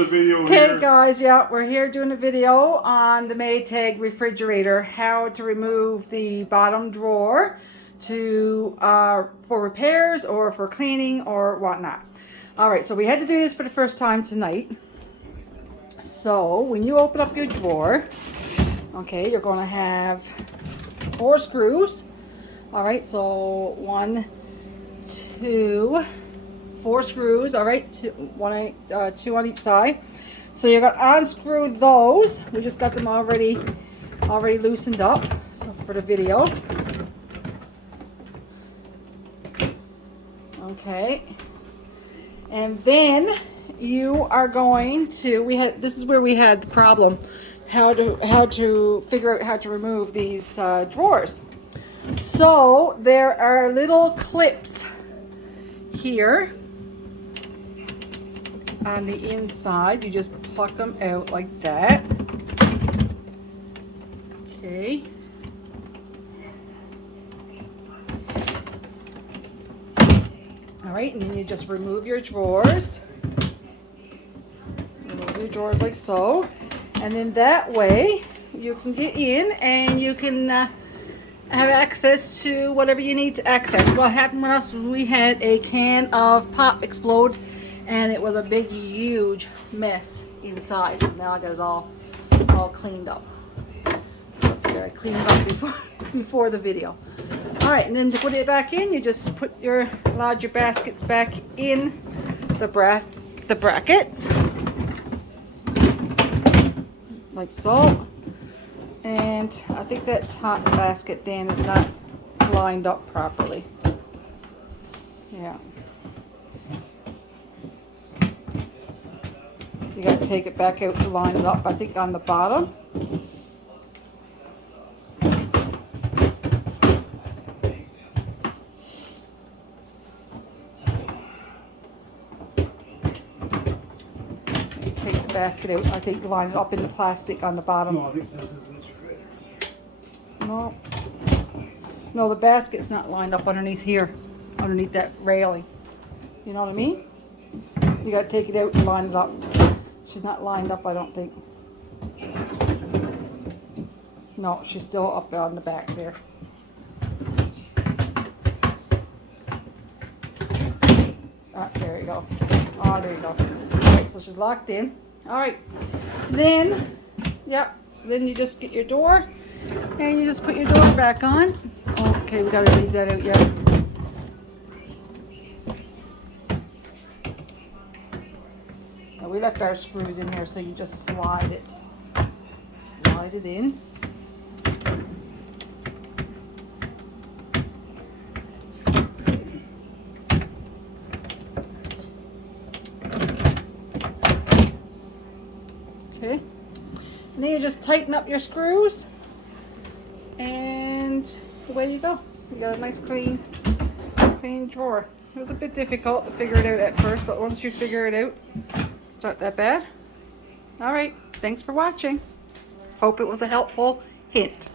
Okay guys, yeah, we're here doing a video on the Maytag refrigerator, how to remove the bottom drawer to for repairs or for cleaning or whatnot. Alright, so we had to do this for the first time tonight. So when you open up your drawer, okay, you're going to have 4 screws. Alright, so 1, 2, 4 screws, all right, 2 on each side. So you're going to unscrew those. We just got them already loosened up, so for the video. Okay, and then you are going to, this is where we had the problem, how to figure out how to remove these drawers. So there are little clips here on the inside. You just pluck them out like that. Okay. All right, and then you just remove your drawers. Remove your drawers like so. And then that way you can get in and you can have access to whatever you need to access. What happened with us, we had a can of pop explode and it was a big huge mess inside. So now I got it all cleaned up. So I figured I cleaned it up before the video. All right, and then to put it back in, you just lodge your baskets back in the brackets like so. And I think that top basket then is not lined up properly. Yeah. You got to take it back out to line it up, I think, on the bottom. You take the basket out, I think, line it up in the plastic on the bottom. No, I think this is it. No, the basket's not lined up underneath here, underneath that railing. You know what I mean? You got to take it out and line it up. She's not lined up, I don't think. No, she's still up on the back there. Ah, there you go. Oh, there you go. All right, so she's locked in. All right, then, yep. So then you just get your door, and you just put your door back on. Okay, we gotta leave that out yet. We left our screws in here, so you just slide it in. Okay, and then you just tighten up your screws, and away you go. You got a nice clean drawer. It was a bit difficult to figure it out at first, but once you figure it out, it's not that bad. All right, thanks for watching. Hope it was a helpful hint.